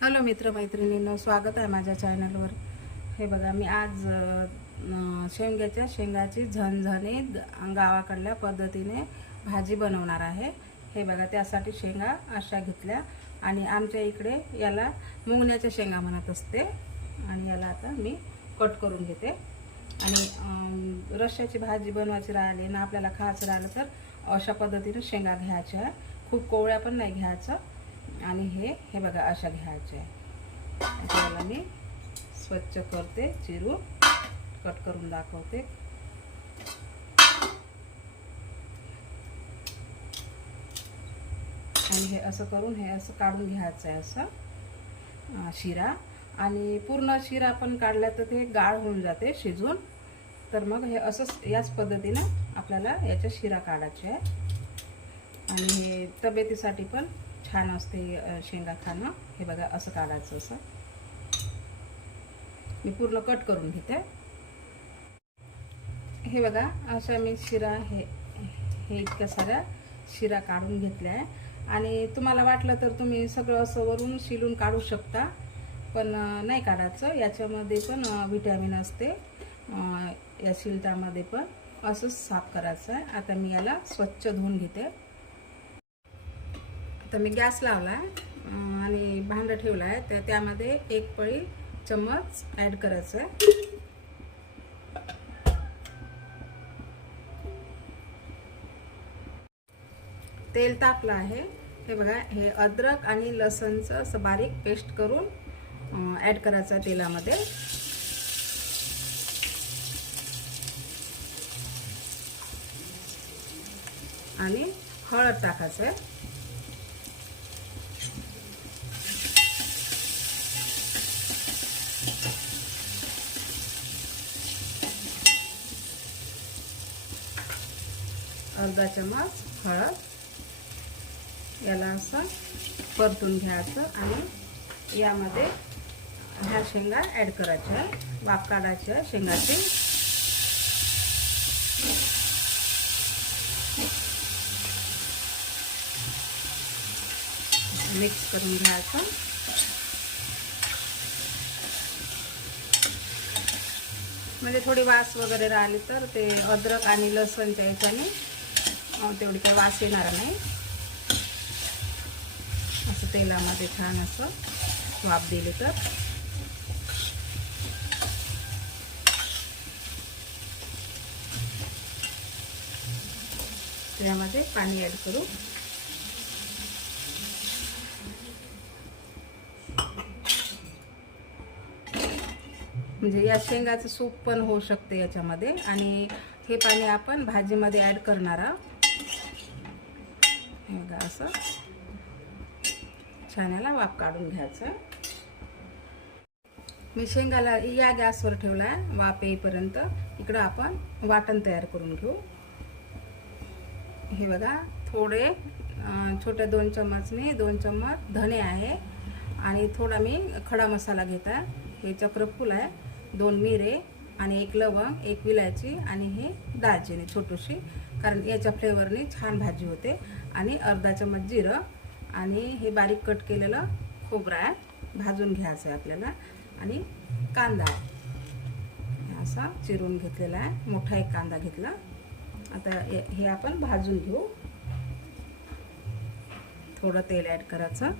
Hello मित्रमैत्रिणींनो स्वागत आहे माझ्या चॅनलवर हे बघा मी आज शेंग्याच्या शेंगाची झणझणीत गावाकडल्या पद्धतीने भाजी बनवणार आहे. हे बघा त्यासाठी शेंगा अशा घेतल्या आणि आमच्या इकडे याला मुंगण्याच्या शेंगा म्हणत असते. आणि याला आता मी कट करून घेते. आणि रश्याची रश्श्याची भाजी बनवायची राहिली ना आपल्याला खायचं राहिलं तर अशा पद्धतीने शेंगा घ्यायच्या. आहे खूप कोवळ्या पण नाही घ्यायचं. आणि हे हे बघा अशा घ्यायचे आहे. त्याला मी स्वच्छ करते चिरून कट करून दाखवते. आणि हे असं करून हे असं काढून घ्यायचं आहे असं शिरा. आणि पूर्ण शिरा पण काढला तर ते गाळ होऊन जाते शिजून. तर मग हे असंच याच पद्धतीनं आपल्याला याच्या शिरा काढायचे आहे. आणि हे तब्येतीसाठी पण छान असते शेंगा खाणं हे? बघा असं काढायचं असं. मी पूर्ण कट करून घेते. हे बघा अशा मी शिरा हे हे इतक्या साऱ्या शिरा काढून घेतल्या आहे. आणि तुम्हाला वाटलं तर तुम्ही सगळं असं वरून शिलून काढू शकता पण नाही काढायचं. याच्यामध्ये पण विटॅमिन असते. या शिलटामध्ये पण असंच साफ करायचं आहे. आता मी याला स्वच्छ धुवून घेते. तर मी गॅस लावला आहे आणि भांडं ठेवलं आहे तर त्यामध्ये एक पळी चम्मच ॲड करायचं आहे तेल तापलं आहे. हे बघा हे अद्रक आणि लसणचं असं बारीक पेस्ट करून ॲड करायचं आहे तेलामध्ये. आणि हळद टाकायचं आहे अर्धा चमच हळद याला असं परतून घ्यायचं आणि यामध्ये ह्या शेंगा ॲड करायच्या. वाफ काढायच्या शेंगाचे. मिक्स करून घ्यायचं. म्हणजे थोडी वास वगैरे राहिली तर ते अद्रक आणि लसणच्या याच्याने हो, तेवढी काही वास येणार नाही. असं तेलामध्ये छान असं वाफ दिले तर. त्यामध्ये पाणी ॲड करू. म्हणजे या शेंगाचं सूप पण होऊ शकते याच्यामध्ये. आणि हे पाणी आपण भाजीमध्ये ॲड करणार आहोत. बघा असं छान याला वाफ काढून घ्यायचं. मी शेंगाला या गॅसवर ठेवला आहे वाफ येईपर्यंत. इकडं आपण वाटण तयार करून घेऊ. हे बघा थोडे छोट्या दोन चम्मचने दोन चम्मच धणे आहे. आणि थोडा मी खडा मसाला घेत आहे हे चक्रफूल आहे दोन मिरे आणि एक लवंग एक विलायची आणि हे दालचिनी छोटीशी. कारण याच्या फ्लेवरने छान भाजी होते. आणि अर्धा चम्मच जिरं आणि हे बारीक कट केलेलं खोबरं आहे. भाजून घ्यायचं आहे आपल्याला. आणि कांदा असा चिरून घेतलेला आहे. मोठा एक कांदा घेतला. आता हे हे आपण भाजून घेऊ. थोडं तेल ॲड करायचं.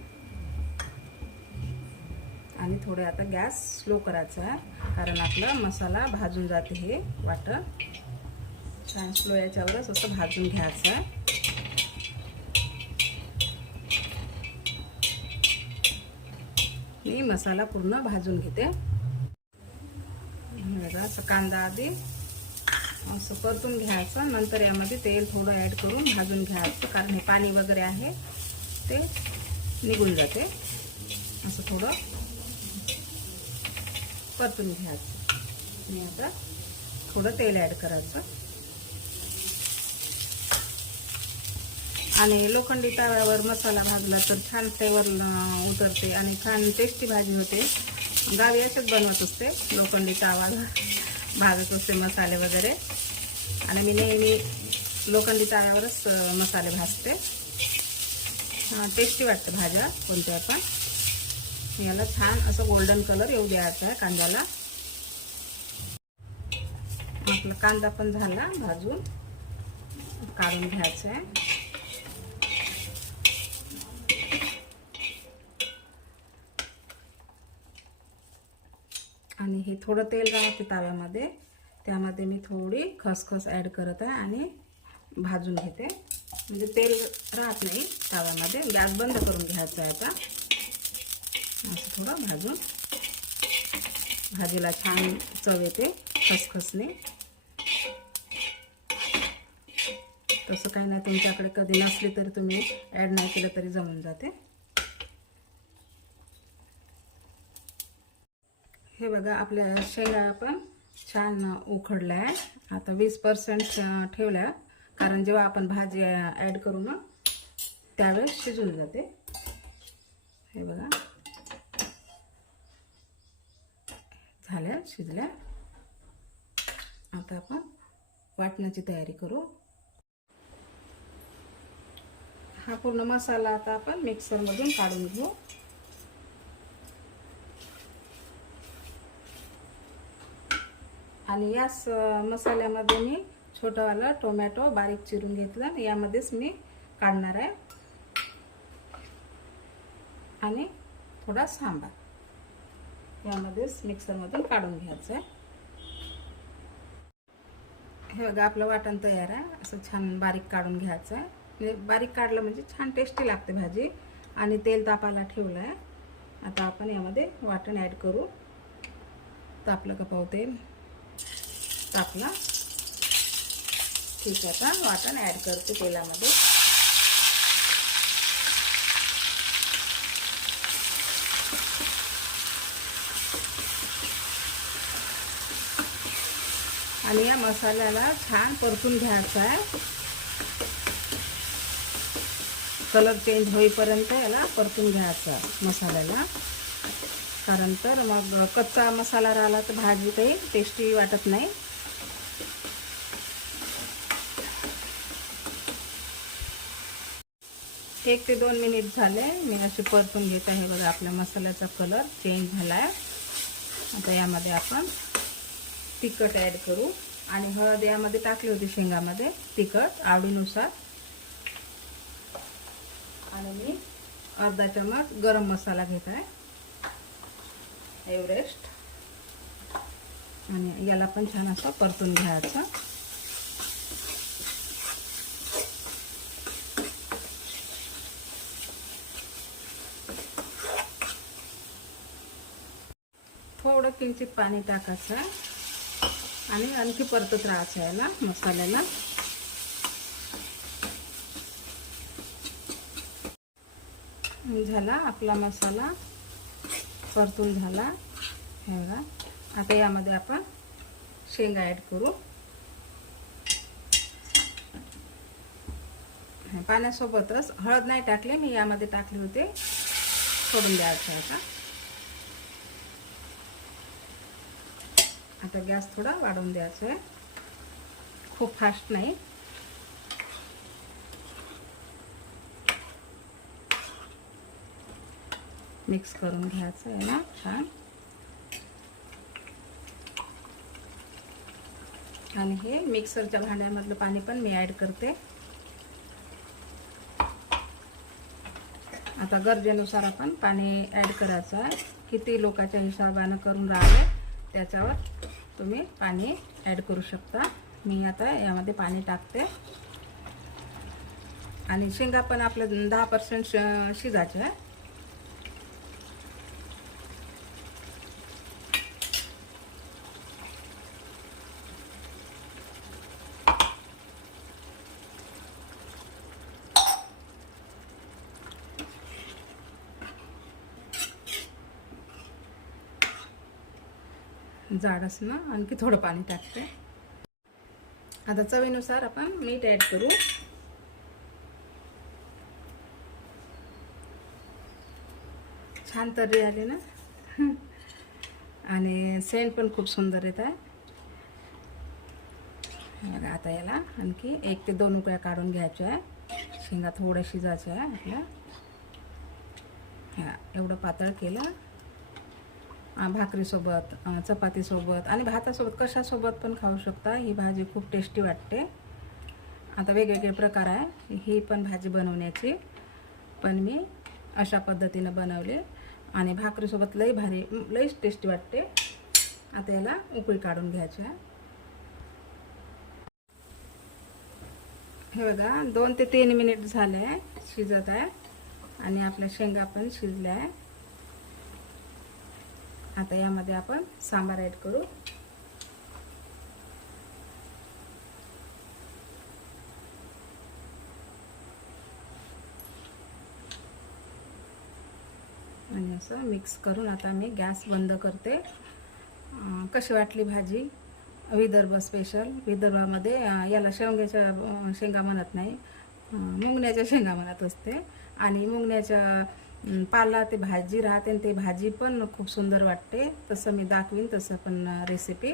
आणि थोडे आता गॅस स्लो करायचा आहे. कारण आपला मसाला भाजून जाते हे वाटण. छान स्लो याच्यावरच असं भाजून घ्यायचं आहे. मी मसाला पूर्ण भाजून घेते. बघा असं कांदा आधी असं परतून घ्यायचं. नंतर यामध्ये तेल थोडं ॲड करून भाजून घ्यायचं कारण हे पाणी वगैरे आहे ते निघून जाते. असं थोडं परतून घ्यायचं. आणि आता थोडं तेल ॲड करायचं. आणि लोखंडी तव्यावर मसाला भाजला तर छान फ्लेवर उतरते आणि छान टेस्टी भाजी होते. गावी असेच बनवत असते लोखंडी तवा भाजत असते मसाले वगैरे. आणि मी नेहमी लोखंडी तव्यावरच मसाले भाजते. टेस्टी वाटतं भाज्या कोणत्या पण. याला छान असं गोल्डन कलर येऊ द्यायचा आहे कांद्याला. आपला कांदा पण झाला भाजून. काढून घ्यायचा आहे. आणि हे थोडं तेल राहते ताव्यामध्ये. त्यामध्ये मी थोडी खसखस ॲड करत आहे आणि भाजून घेते. म्हणजे तेल राहत नाही ताव्यामध्ये. गॅस बंद करून घ्यायचा आहे आता. असं थोडं भाजून. भाजीला छान चव येते खसखसने. तसं काही नाही तुमच्याकडे कधी नसली तरी तुम्ही ॲड नाही केलं तरी जमून जाते. हे बघा आपल्या शेंगा पण छान उखडल्या आहे आता वीस पर्सेंट ठेवल्या. कारण जेव्हा आपण भाजी ॲड करू ना त्यावेळेस शिजून जाते. हे बघा. झाल्या शिजल्या. आता आपण वाटण्याची तयारी करू. हा पूर्ण मसाला आता आपण मिक्सरमधून काढून घेऊ. आणि याच मसाल्यामध्ये मी छोटावाला टोमॅटो बारीक चिरून घेतला आणि यामध्येच मी काढणार आहे. आणि थोडा सांबार. यामध्येच मिक्सरमधून काढून घ्यायचं आहे. हे बघा आपलं वाटण तयार आहे. असं छान बारीक काढून घ्यायचं आहे. म्हणजे बारीक काढलं म्हणजे छान टेस्टी लागते भाजी. आणि तेल तापायला ठेवलं आहे. आता आपण यामध्ये वाटण ॲड करू. तापलं का पाव तेल टाकला ठीक आहे आता वाटण ॲड करते तेलामध्ये. आणि या मसाल्याला छान परतून घ्यायचा आहे. कलर चेंज होईपर्यंत याला परतून घ्यायचा मसाल्याला. कारण तर मग कच्चा मसाला राहिला तर भाजी काही टेस्टी वाटत नाही. एक ते दोन मिनिट झाले. मी असे परतून घेत आहे बघा आपल्या मसाल्याचा कलर चेंज झाला आहे आता यामध्ये आपण तिखट ॲड करू. आणि हळद यामध्ये टाकली होती शेंगामध्ये तिखट आवडीनुसार. आणि मी अर्धा चमच गरम मसाला घेत आहे. एव्हरेस्ट. आणि याला पण छान असं परतून घ्यायचं थोडं किंचित पाणी टाकायचं आणि आणखी परतत राहायचं याला मसाल्याला. झाला आपला मसाला परतून झाला. हे बघा आता यामध्ये आपण शेंगा ॲड करू. पाण्यासोबतच हळद नाही टाकले मी यामध्ये टाकले होते. सोडून द्यायचं आता आता गॅस थोडा वाढवून द्यायचा आहे. खूप फास्ट नाही. मिक्स करून घ्यायचं आहे ना छान. आणि हे मिक्सरच्या भांड्यामधलं पाणी पण मी ॲड करते. आता गरजेनुसार आपण पाणी ॲड करायचं आहे. किती लोकाच्या हिशोबानं करून राहिले त्याच्यावर तुम्ही पाणी ॲड करू शकता. मी आता यामध्ये पाणी टाकते. आणि शेंगा पण आपलं दहा पर्सेंट श शिजायचे. आहे जाडच ना आणखी थोडं पाणी टाकते. आता चवीनुसार आपण मीठ ॲड करू. छान तर्री आली ना? आणि सेंट पण खूप सुंदर येत आहे. बघा आता याला आणखी एक ते दोन उकळ्या काढून घ्यायच्या आहे. शेंगा थोड्या शिजायच्या आहे आपल्या. एवढं पातळ केलं. भाकरीसोबत चपातीसोबत आणि भातासोबत कशासोबत पण खाऊ शकता. ही भाजी खूप टेस्टी वाटते. आता वेगवेगळे प्रकार आहे. ही पण भाजी बनवण्याची. पण मी अशा पद्धतीनं बनवली. आणि भाकरीसोबत लई भारी लईच टेस्टी वाटते. आता याला उकळी काढून घ्यायची आहे. हे बघा दोन ते तीन मिनिट झाले शिजत आहे. आणि आपल्या शेंगा पण शिजल्या आहे. आता यामध्ये आपण सांबार ॲड करू. आणि असं मिक्स करून आता मी गॅस बंद करते. कशी वाटली भाजी? विदर्भ स्पेशल विदर्भामध्ये याला शेवग्याच्या शेंगा म्हणत नाही. मुंगण्याच्या शेंगा म्हणत असते. आणि मुंगण्याच्या पाला ते भाजी राहते आणि ते भाजी पण खूप सुंदर वाटते. तसं मी दाखवीन तसं पण रेसिपी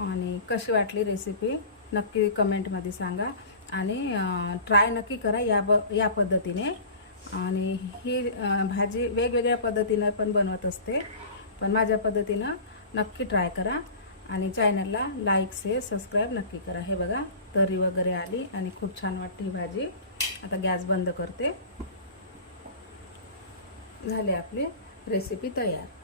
आणि कशी वाटली रेसिपी नक्की कमेंटमध्ये सांगा. आणि ट्राय नक्की करा या ब या पद्धतीने. आणि ही भाजी वेगवेगळ्या पद्धतीनं पण बनवत असते. पण माझ्या पद्धतीनं नक्की ट्राय करा. आणि चॅनलला लाईक से सबस्क्राईब नक्की करा. हे बघा तरी वगैरे आली आणि खूप छान वाटते ही भाजी. आता गॅस बंद करते. झाले आपली रेसिपी तयार.